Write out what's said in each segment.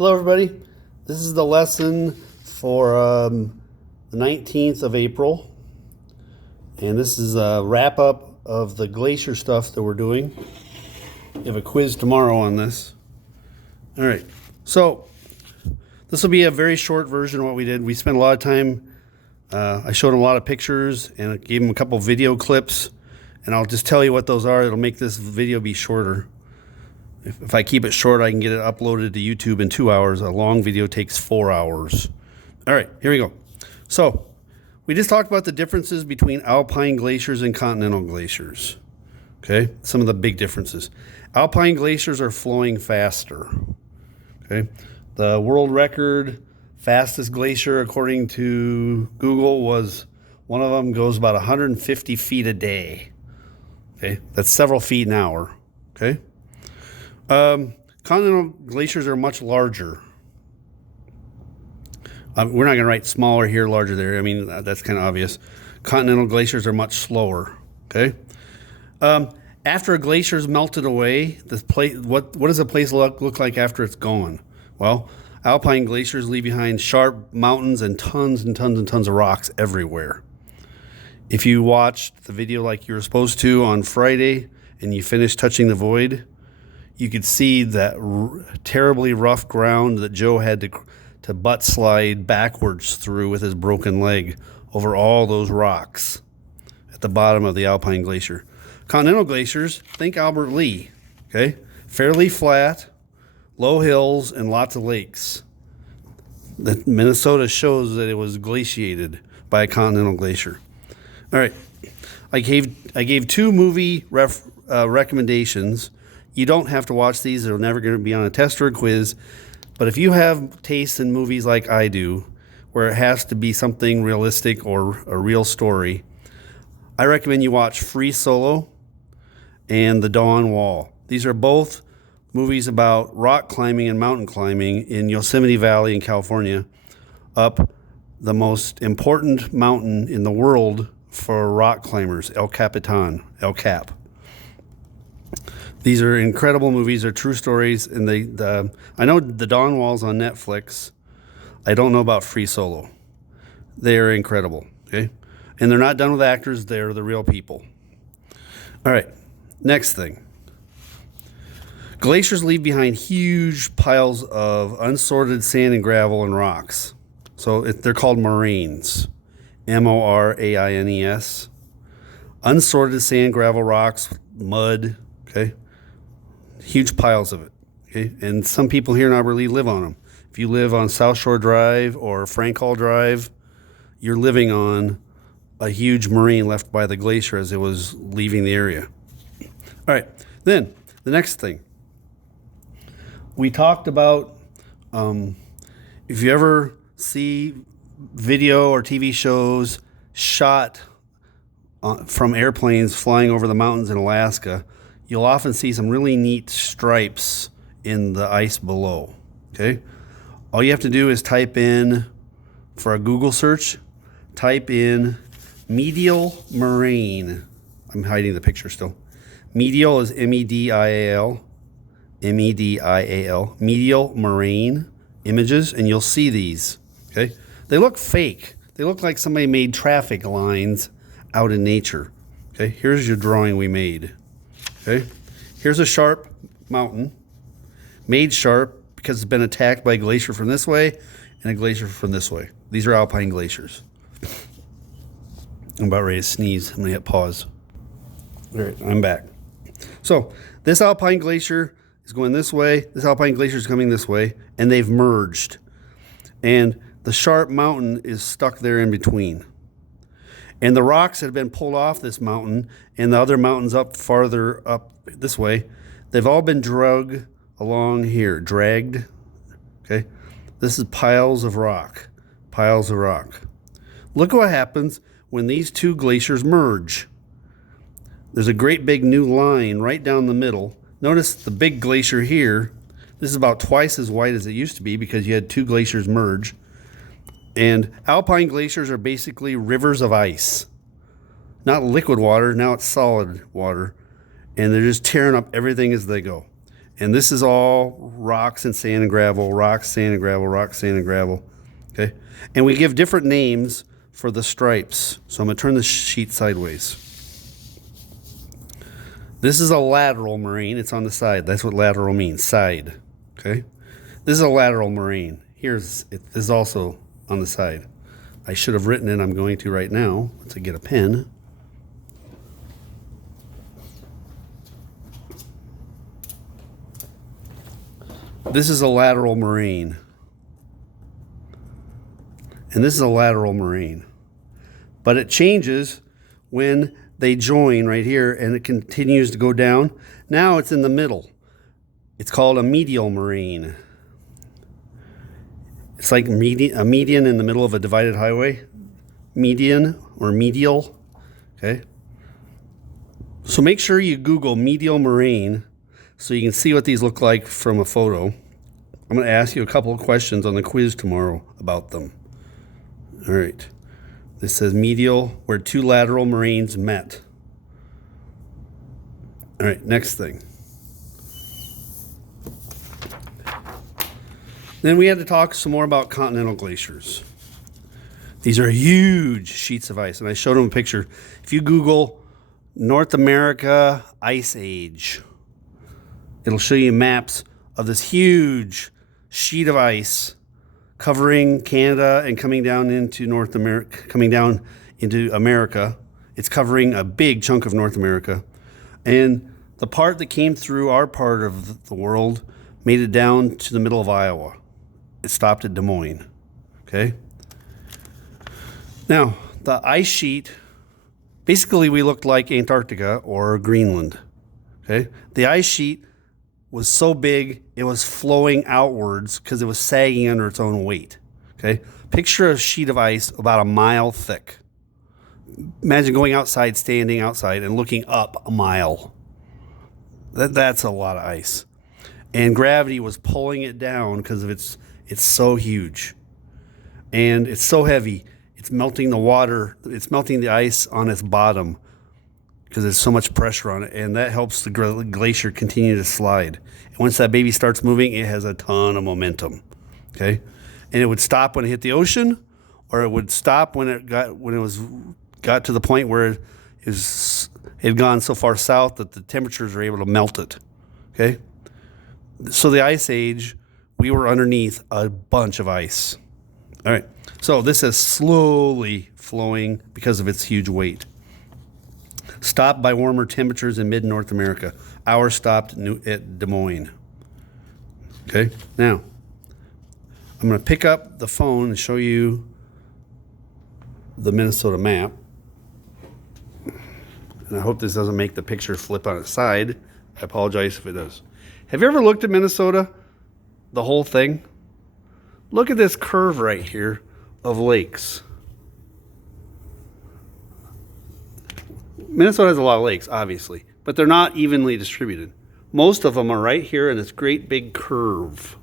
Hello everybody, this is the lesson for the 19th of April, and this is a wrap up of the glacier stuff that we're doing. We have a quiz tomorrow on this. Alright, so this will be a very short version of what we did. We spent a lot of time, I showed them a lot of pictures and I gave them a couple video clips, and I'll just tell you what those are. It'll make this video be shorter. If I keep it short, I can get it uploaded to YouTube in 2 hours. A long video takes 4 hours. All right, here we go. So we just talked about the differences between Alpine glaciers and Continental glaciers. Okay, some of the big differences. Alpine glaciers are flowing faster. Okay, the world record fastest glacier, according to Google, was one of them goes about 150 feet a day. Okay, that's several feet an hour. Okay. Continental glaciers are much larger. We're not going to write smaller here, larger there. I mean, that's kind of obvious. Continental glaciers are much slower. Okay. After a glacier's melted away, this place, what does a place look like after it's gone? Well, Alpine glaciers leave behind sharp mountains and tons and tons and tons of rocks everywhere. If you watched the video like you were supposed to on Friday and you finished touching the void, you could see that terribly rough ground that Joe had to butt slide backwards through with his broken leg over all those rocks at the bottom of the Alpine glacier. Continental glaciers, think Albert Lee, okay? Fairly flat, low hills, and lots of lakes. Minnesota shows that it was glaciated by a continental glacier. All right, I gave two movie recommendations. You don't have to watch these. They're never going to be on a test or a quiz. But if you have taste in movies like I do, where it has to be something realistic or a real story, I recommend you watch Free Solo and The Dawn Wall. These are both movies about rock climbing and mountain climbing in Yosemite Valley in California, up the most important mountain in the world for rock climbers, El Capitan, El Cap. These are incredible movies. They're true stories, and I know The Dawn Wall's on Netflix. I don't know about Free Solo. They are incredible, okay? And they're not done with actors. They're the real people. All right, next thing. Glaciers leave behind huge piles of unsorted sand and gravel and rocks. So they're called moraines, M-O-R-A-I-N-E-S. Unsorted sand, gravel, rocks, mud, okay? Huge piles of it, okay? And some people here in Albert Lea live on them. If you live on South Shore Drive or Frank Hall Drive, you're living on a huge moraine left by the glacier as it was leaving the area. All right, then the next thing. We talked about if you ever see video or TV shows shot from airplanes flying over the mountains in Alaska, you'll often see some really neat stripes in the ice below, okay? All you have to do is type in, for a Google search, type in medial moraine. I'm hiding the picture still. Medial is M-E-D-I-A-L. M-E-D-I-A-L. Medial moraine images, and you'll see these, okay? They look fake. They look like somebody made traffic lines out in nature, okay? Here's your drawing we made. Okay, here's a sharp mountain, made sharp because it's been attacked by a glacier from this way and a glacier from this way. These are Alpine glaciers. I'm about ready to sneeze. I'm going to hit pause. All right, I'm back. So this Alpine glacier is going this way. This Alpine glacier is coming this way, and they've merged. And the sharp mountain is stuck there in between. And the rocks that have been pulled off this mountain and the other mountains up farther up this way, they've all been dragged along here, dragged, okay? This is piles of rock, piles of rock. Look what happens when these two glaciers merge. There's a great big new line right down the middle. Notice the big glacier here. This is about twice as wide as it used to be because you had two glaciers merge. And Alpine glaciers are basically rivers of ice. Not liquid water, now it's solid water. And they're just tearing up everything as they go. And this is all rocks and sand and gravel, rocks, sand and gravel, rocks, sand and gravel. Okay? And we give different names for the stripes. So I'm going to turn the sheet sideways. This is a lateral marine. It's on the side. That's what lateral means, side. Okay? This is a lateral marine. This is also on the side. I should have written it. I'm going to right now to get a pen. This is a lateral marine. And this is a lateral marine. But it changes when they join right here, and it continues to go down. Now it's in the middle. It's called a medial marine. It's like a median in the middle of a divided highway. Median or medial. Okay. So make sure you Google medial marine so you can see what these look like from a photo. I'm going to ask you a couple of questions on the quiz tomorrow about them. All right. This says medial, where two lateral marines met. All right, next thing. Then we had to talk some more about continental glaciers. These are huge sheets of ice, and I showed them a picture. If you Google North America Ice Age, it'll show you maps of this huge sheet of ice covering Canada and coming down into North America, coming down into America. It's covering a big chunk of North America. And the part that came through our part of the world made it down to the middle of Iowa. It stopped at Des Moines. Okay? Now, the ice sheet, basically we looked like Antarctica or Greenland. Okay? The ice sheet was so big, it was flowing outwards because it was sagging under its own weight. Okay? Picture a sheet of ice about a mile thick. Imagine going outside, standing outside, and looking up a mile. That's a lot of ice. And gravity was pulling it down because of it's so huge. And it's so heavy, it's melting the water, it's melting the ice on its bottom because there's so much pressure on it, and that helps the glacier continue to slide. And once that baby starts moving, it has a ton of momentum. Okay? And it would stop when it hit the ocean, or it would stop when it got to the point where it had gone so far south that the temperatures were able to melt it. Okay? So the ice age, we were underneath a bunch of ice. All right. So this is slowly flowing because of its huge weight. Stopped by warmer temperatures in mid-North America. Ours stopped at Des Moines. Okay? Now, I'm going to pick up the phone and show you the Minnesota map. And I hope this doesn't make the picture flip on its side. I apologize if it does. Have you ever looked at Minnesota? The whole thing? Look at this curve right here of lakes. Minnesota has a lot of lakes, obviously, but they're not evenly distributed. Most of them are right here in this great big curve.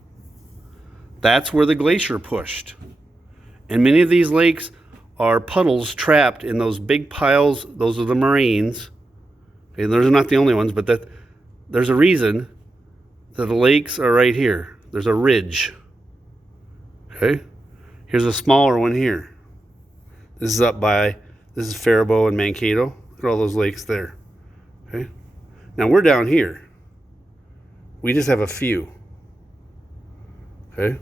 That's where the glacier pushed. And many of these lakes are puddles trapped in those big piles. Those are the moraines. And those are not the only ones, but there's a reason that the lakes are right here. There's a ridge. Okay? Here's a smaller one here. This is Faribault and Mankato. Look at all those lakes there. Okay? Now we're down here. We just have a few. Okay?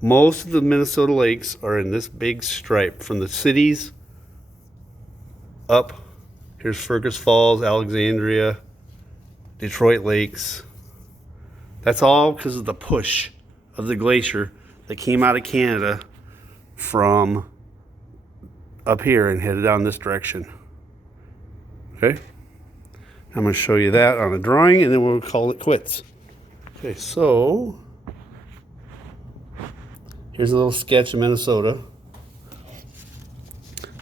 Most of the Minnesota lakes are in this big stripe from the cities up. Here's Fergus Falls, Alexandria, Detroit Lakes. That's all because of the push of the glacier that came out of Canada from up here and headed down this direction. Okay? I'm going to show you that on a drawing, and then we'll call it quits. Okay, so here's a little sketch of Minnesota.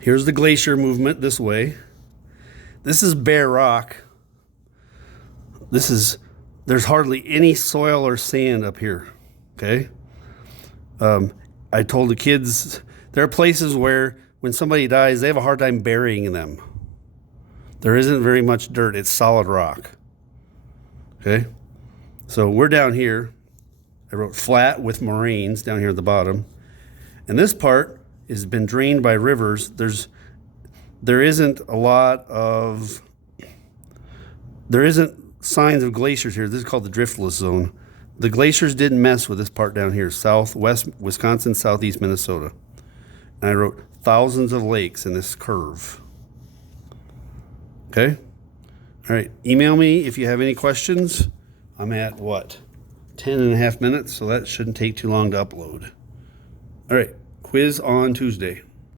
Here's the glacier movement this way. This is bare rock. There's hardly any soil or sand up here. Okay? I told the kids, there are places where when somebody dies, they have a hard time burying them. There isn't very much dirt. It's solid rock. Okay? So we're down here. I wrote flat with moraines down here at the bottom. And this part has been drained by rivers. There isn't signs of glaciers here. This is called the driftless zone. The glaciers didn't mess with this part down here, southwest Wisconsin, southeast Minnesota. And I wrote thousands of lakes in this curve. Okay? All right, email me if you have any questions. I'm at, 10.5 minutes, so that shouldn't take too long to upload. All right, quiz on Tuesday.